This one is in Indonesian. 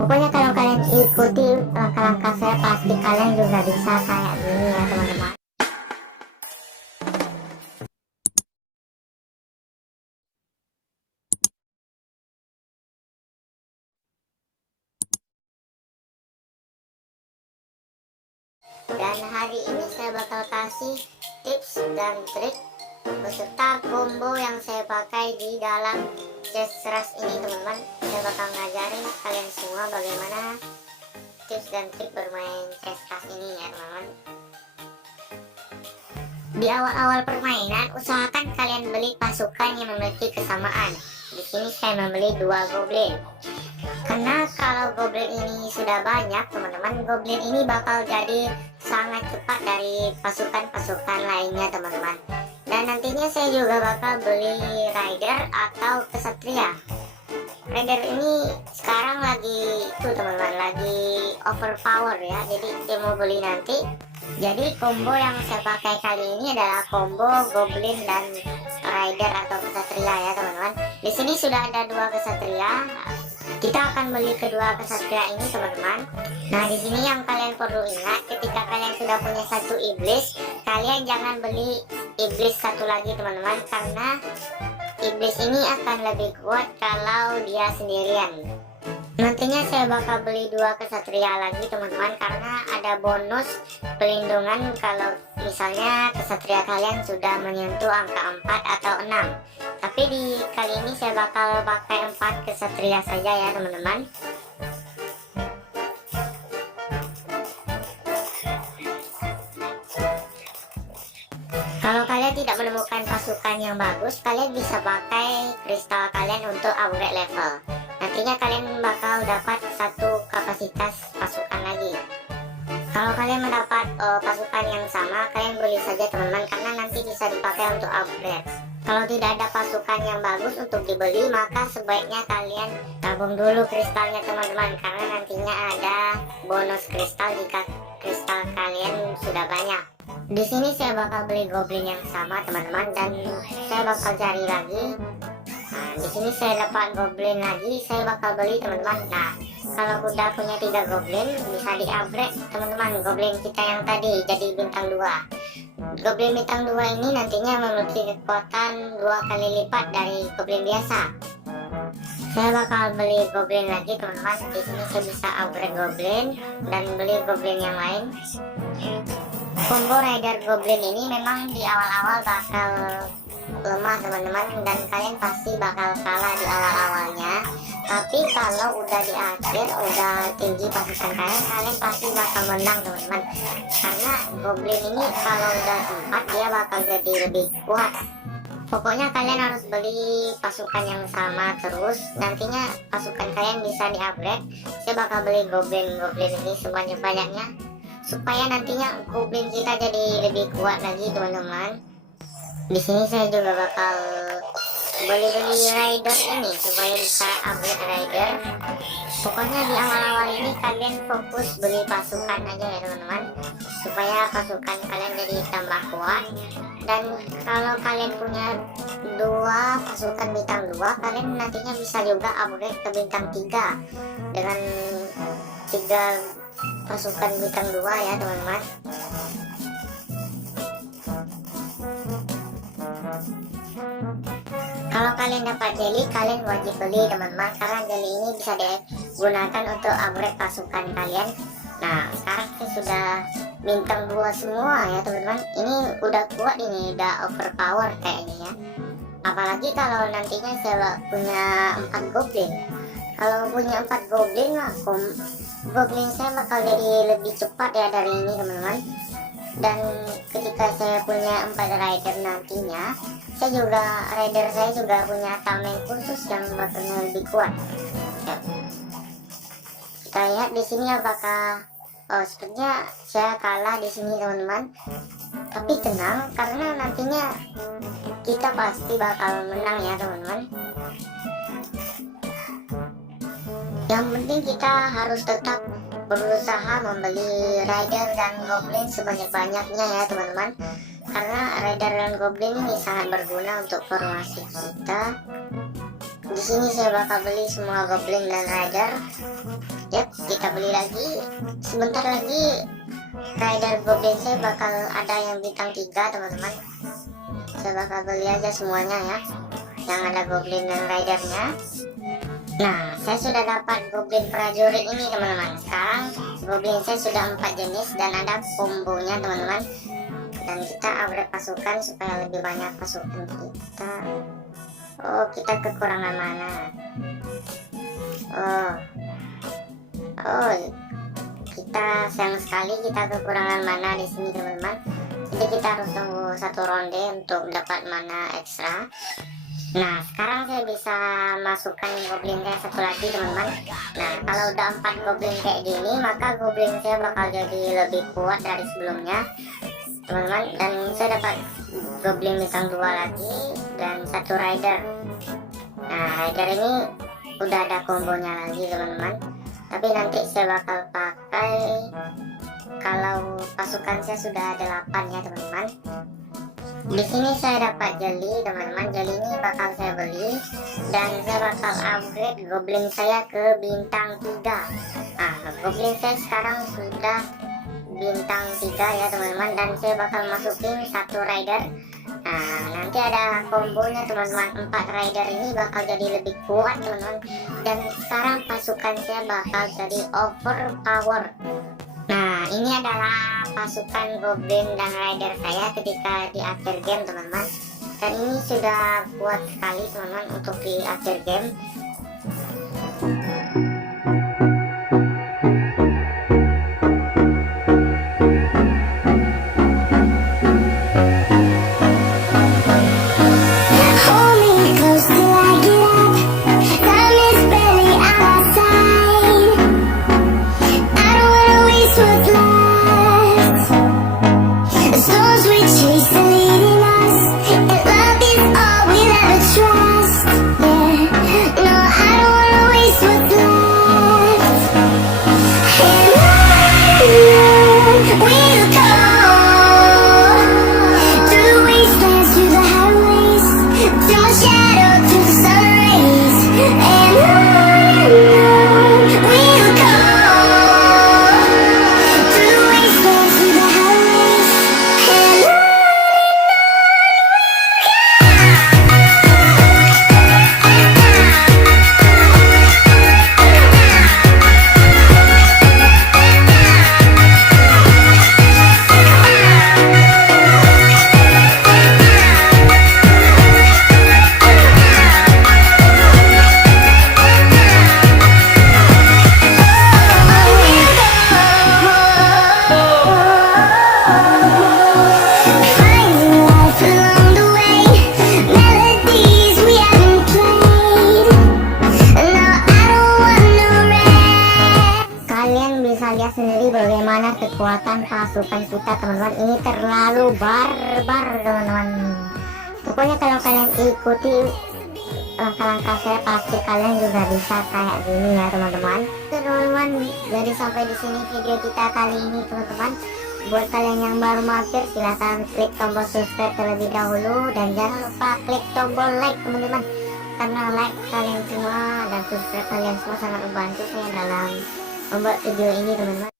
Pokoknya kalau kalian ikuti langkah-langkah saya, pasti kalian juga bisa kayak gini ya teman-teman. Dan hari ini saya bakal kasih tips dan trik beserta combo yang saya pakai di dalam chest rush ini teman-teman. Saya bakal ngajarin kalian semua bagaimana tips dan trik bermain chest rush ini ya teman-teman. Di awal-awal permainan, usahakan kalian beli pasukan yang memiliki kesamaan. Di sini saya membeli 2 goblin. Karena kalau goblin ini sudah banyak teman-teman, goblin ini bakal jadi sangat cepat dari pasukan-pasukan lainnya teman-teman. Dan nantinya saya juga bakal beli rider atau kesatria. Rider ini sekarang lagi itu teman-teman, lagi overpower ya, jadi saya mau beli nanti. Jadi combo yang saya pakai kali ini adalah combo goblin dan rider atau kesatria ya teman-teman. Di sini sudah ada 2 kesatria. Kita akan beli kedua kesatria ini teman-teman. Nah di sini yang kalian perlu ingat, ketika kalian sudah punya 1 iblis, kalian jangan beli iblis 1 lagi teman-teman, karena iblis ini akan lebih kuat kalau dia sendirian. Nantinya saya bakal beli 2 kesatria lagi teman-teman, karena ada bonus pelindungan kalau misalnya kesatria kalian sudah menyentuh angka 4 atau 6. Tapi di kali ini saya bakal pakai 4 kesatria saja ya teman-teman. Kalau kalian tidak menemukan pasukan yang bagus, kalian bisa pakai kristal kalian untuk upgrade level. Nantinya kalian bakal dapat 1 kapasitas pasukan lagi. Kalau kalian mendapat pasukan yang sama, kalian beli saja teman-teman, karena nanti bisa dipakai untuk upgrade. Kalau tidak ada pasukan yang bagus untuk dibeli, maka sebaiknya kalian tabung dulu kristalnya teman-teman, karena nantinya ada bonus kristal jika kristal kalian sudah banyak. Di sini saya bakal beli goblin yang sama teman-teman, dan saya bakal cari lagi. Nah, di sini saya dapat goblin lagi, saya bakal beli teman-teman. Nah, kalau udah punya 3 goblin, bisa di-upgrade teman-teman goblin kita yang tadi jadi bintang 2. Goblin bintang 2 ini nantinya memiliki kekuatan 2 kali lipat dari goblin biasa. Saya bakal beli goblin lagi teman-teman. Di sini saya bisa upgrade goblin dan beli goblin yang lain. Combo rider goblin ini memang di awal-awal bakal lemah teman-teman, dan kalian pasti bakal kalah di awal-awalnya. Tapi kalau udah di akhir, udah tinggi pasukan kalian pasti bakal menang teman-teman. Karena goblin ini kalau udah 4 dia bakal jadi lebih kuat. Pokoknya kalian harus beli pasukan yang sama terus, nantinya pasukan kalian bisa di-upgrade. Saya bakal beli goblin ini sebanyak-banyaknya, supaya nantinya goblin kita jadi lebih kuat lagi teman-teman. Di sini saya juga bakal beli rider ini supaya bisa upgrade rider. Pokoknya di awal-awal ini kalian fokus beli pasukan aja ya teman-teman, supaya pasukan kalian jadi tambah kuat. Dan kalau kalian punya 2 pasukan bintang 2, kalian nantinya bisa juga upgrade ke bintang 3 dengan 3 pasukan bintang 2 ya teman-teman. Kalau kalian dapat jelly, kalian wajib beli teman-teman, karena jelly ini bisa digunakan untuk upgrade pasukan kalian. Nah sekarang saya sudah bintang 2 semua ya teman-teman. Ini udah kuat, ini udah overpower kayaknya ya. Apalagi kalau nantinya saya punya 4 goblin. Kalau punya 4 goblin lah, goblin saya bakal jadi lebih cepat ya dari ini teman-teman. Dan ketika saya punya 4 rider nantinya, rider saya juga punya tameng khusus yang bakalnya lebih kuat ya. Kita lihat di sini apakah sepertinya saya kalah di sini teman-teman. Tapi tenang, karena nantinya kita pasti bakal menang ya teman-teman. Yang penting kita harus tetap berusaha membeli rider dan goblin sebanyak-banyaknya ya teman-teman, karena rider dan goblin ini sangat berguna untuk formasi kita. Di sini saya bakal beli semua goblin dan rider. Yap, kita beli lagi. Sebentar lagi rider goblin saya bakal ada yang bintang 3 teman-teman. Saya bakal beli aja semuanya ya, yang ada goblin dan ridernya. Nah, saya sudah dapat goblin prajurit ini teman-teman. Sekarang goblin saya sudah 4 jenis dan ada kombonya teman-teman. Dan kita upgrade pasukan supaya lebih banyak pasukan kita. Oh, kita kekurangan mana? Oh, kita sayang sekali kita kekurangan mana di sini teman-teman. Jadi kita harus tunggu 1 ronde untuk dapat mana ekstra. Nah, sekarang saya bisa masukkan goblin kayak 1 lagi teman-teman. Nah, kalau udah 4 goblin kayak gini, maka goblin saya bakal jadi lebih kuat dari sebelumnya teman-teman. Dan saya dapat goblin bintang 2 lagi dan 1 rider. Nah, rider ini udah ada kombonya lagi teman-teman, tapi nanti saya bakal pakai kalau pasukan saya sudah ada 8 ya teman-teman. Di sini saya dapat jeli teman-teman. Jeli ini bakal saya beli dan saya bakal upgrade goblin saya ke bintang 3. Nah, goblin saya sekarang sudah bintang 3 ya teman-teman, dan saya bakal masukin 1 rider. Nah, nanti ada kombonya teman-teman. 4 rider ini bakal jadi lebih kuat teman-teman, dan sekarang pasukan saya bakal jadi overpower. Nah, ini adalah pasukan goblin dan rider saya ketika di akhir game teman-teman, dan ini sudah kuat sekali teman-teman untuk di akhir game. Lihat sendiri bagaimana kekuatan pasukan kita teman-teman. Ini terlalu barbar teman-teman. Pokoknya kalau kalian ikuti langkah-langkah saya, pasti kalian juga bisa kayak gini ya teman-teman. Teman-teman, jadi sampai di sini video kita kali ini teman-teman. Buat kalian yang baru mampir, silahkan klik tombol subscribe terlebih dahulu, dan jangan lupa klik tombol like teman-teman, karena like kalian semua dan subscribe kalian semua sangat membantu saya dalam membuat video ini teman-teman.